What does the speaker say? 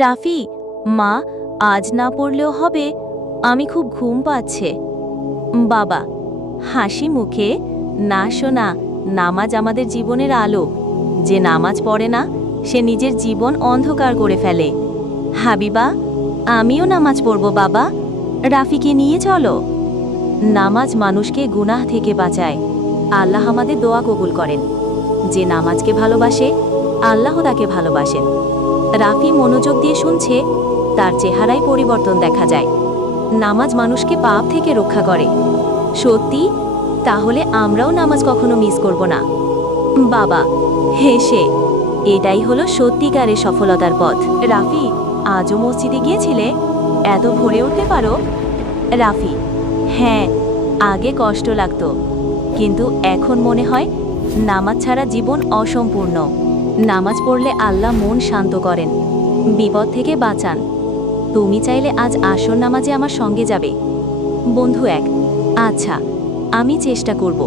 রাফি, মা, আজ না পড়লেও হবে, আমি খুব ঘুম পাচ্ছে। বাবা হাসি মুখে, না শোনা, নামাজ আমাদের জীবনের আলো। যে নামাজ পড়ে না সে নিজের জীবন অন্ধকার করে ফেলে। হাবিবা, আমিও নামাজ পড়ব বাবা, রাফিকে নিয়ে চলো। নামাজ মানুষকে গুনাহ থেকে বাঁচায়। আল্লাহ আমাদের দোয়া কবুল করেন। যে নামাজকে ভালোবাসে আল্লাহ তাকে ভালোবাসেন। রাফি মনোযোগ দিয়ে শুনছে, তার চেহারায় পরিবর্তন দেখা যায়। নামাজ মানুষকে পাপ থেকে রক্ষা করে। সত্যি? তাহলে আমরাও নামাজ কখনো মিস করব না। বাবা হেসে, এটাই হলো সত্যিকারের সফলতার পথ। রাফি, আজও মসজিদে গিয়েছিলে? এত ভোরে উঠতে পারো? রাফি, হ্যাঁ, আগে কষ্ট লাগতো, কিন্তু এখন মনে হয় নামাজ ছাড়া জীবন অসম্পূর্ণ। নামাজ পড়লে আল্লাহ মন শান্ত করেন, বিপদ থেকে বাঁচান। তুমি চাইলে আজ আসর নামাজে আমার সঙ্গে যাবে? বন্ধু এক, আচ্ছা, আমি চেষ্টা করব।